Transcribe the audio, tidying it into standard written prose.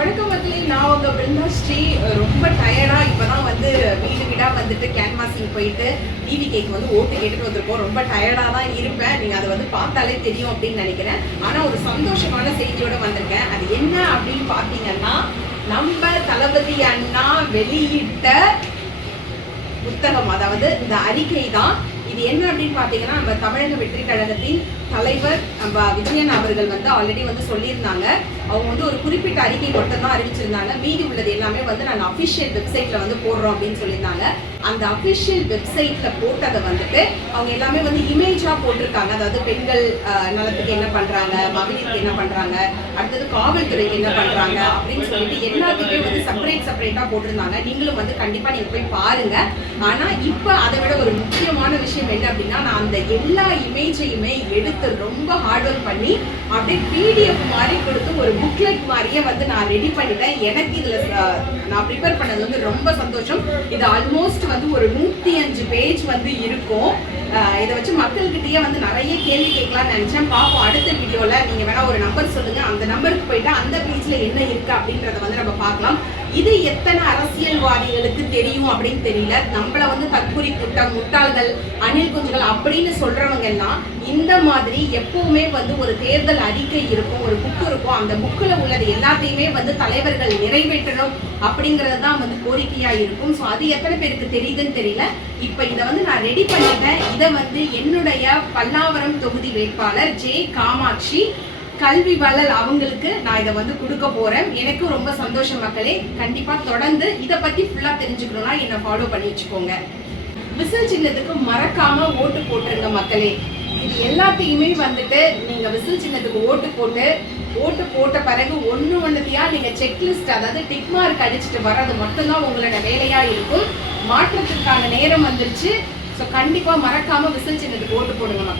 வணக்கம் மக்களே, நான் உங்க பிருந்தா ஸ்ரீ. ரொம்ப டயர்டா இப்பதான் வந்து வீடு வீடா வந்துட்டு கேன்வாசிங் போயிட்டு டிவி கேக்கு வந்து ஓட்டு கேட்டுட்டு வந்திருக்கோம். ரொம்ப டயர்டா தான் இருப்பேன், நீங்க அதை வந்து பார்த்தாலே தெரியும் அப்படின்னு நினைக்கிறேன். ஆனா ஒரு சந்தோஷமான செய்தியோட வந்திருக்கேன். அது என்ன அப்படின்னு பாத்தீங்கன்னா, நம்ம தளபதி அண்ணா வெளியிட்ட புத்தகம், அதாவது இந்த அறிக்கை தான். இது என்ன அப்படின்னு பாத்தீங்கன்னா, நம்ம தமிழக வெற்றி கழகத்தின் தலைவர் நம்ம விஜயன் அவர்கள் வந்து ஆல்ரெடி வந்து சொல்லியிருந்தாங்க. அவங்க வந்து ஒரு குறிப்பிட்ட அறிக்கை மட்டும் தான் அறிவிச்சிருந்தாங்க. மீதி உள்ளது எல்லாமே வந்து நாங்கள் அஃபிஷியல் வெப்சைட்ல வந்து போடுறோம் அப்படின்னு சொல்லியிருந்தாங்க. அந்த அஃபிஷியல் வெப்சைட்ல போட்டதை வந்துட்டு அவங்க எல்லாமே வந்து இமேஜா போட்டிருக்காங்க. அதாவது பெண்கள் நலத்துக்கு என்ன பண்றாங்க, மகளிருக்கு என்ன பண்றாங்க, அடுத்தது காவல்துறைக்கு என்ன பண்றாங்க அப்படின்னு சொல்லிட்டு எல்லாத்துக்குமே வந்து செப்பரேட்டா போட்டிருந்தாங்க. நீங்களும் வந்து கண்டிப்பா நீங்க போய் பாருங்க. ஆனா இப்ப அதை விட ஒரு முக்கியமான விஷயம் என்ன அப்படின்னா, நான் அந்த எல்லா இமேஜையுமே எடுத்து ரொம்ப ஹார்ட் ஒர்க் பண்ணி அப்படியே பிடிஎஃப் மாதிரி கொடுத்து ஒரு புக்லெட் மாதிரியே வந்து நான் ரெடி பண்ணிட்டேன். எனக்கு இதுல நான் ப்ரிப்பேர் பண்ணது வந்து ரொம்ப சந்தோஷம். இது ஆல்மோஸ்ட் வந்து ஒரு 105 பேஜ் வந்து இருக்கும். இதை வச்சு மக்கள்கிட்டயே வந்து நிறைய கேள்வி கேட்கலாம்னு நினைச்சேன். பார்ப்போம் அடுத்த வீடியோல. நீங்க வேணா ஒரு நம்பர் சொல்லுங்க, அந்த நம்பருக்கு போயிட்டு அந்த பேஜ்ல என்ன இருக்கு அப்படின்றத வந்து நம்ம பார்க்கலாம். இது எத்தனை அரசியல்வாதிகளுக்கு தெரியும் அப்படின்னு தெரியல. நம்மள வந்து தற்கூரி கூட்டம், முட்டாள்கள், அணில் குஞ்சுகள் அப்படின்னு சொல்றவங்க எல்லாம் இந்த மாதிரி எப்பவுமே வந்து ஒரு தேர்தல் அறிக்கை இருக்கும், ஒரு புக் இருக்கும். அந்த புக்கில் உள்ளது எல்லாத்தையுமே வந்து தலைவர்கள் நிறைவேற்றணும் அப்படிங்கிறது தான் வந்து கோரிக்கையா இருக்கும். ஸோ அது எத்தனை பேருக்கு தெரியுதுன்னு தெரியல. இப்போ இதை வந்து நான் ரெடி பண்ணிட்டேன். இதை வந்து என்னுடைய பல்லாவரம் தொகுதி வேட்பாளர் ஜே காமாட்சி கல்வி வளல் அவங்களுக்கு நான் இதை வந்து கொடுக்க போறேன். எனக்கும் ரொம்ப சந்தோஷம் மக்களே. கண்டிப்பா தொடர்ந்து இதை பத்தி ஃபுல்லா தெரிஞ்சுக்கணும்னா என்னை ஃபாலோ பண்ணி வச்சுக்கோங்க. விசில் சின்னத்துக்கு மறக்காம ஓட்டு போட்டுருங்க மக்களே. இது எல்லாத்தையுமே வந்துட்டு நீங்க விசில் சின்னத்துக்கு ஓட்டு போட்ட பிறகு ஒண்ணுத்தையா நீங்க செக்லிஸ்ட், அதாவது டிக் மார்க் அடிச்சுட்டு வர்றது மட்டும்தான் உங்களோட வேலையா இருக்கும். மாற்றத்திற்கான நேரம் வந்துருச்சு. ஸோ கண்டிப்பா மறக்காம விசில் சின்னத்துக்கு ஓட்டு போடுங்க மக்கள்.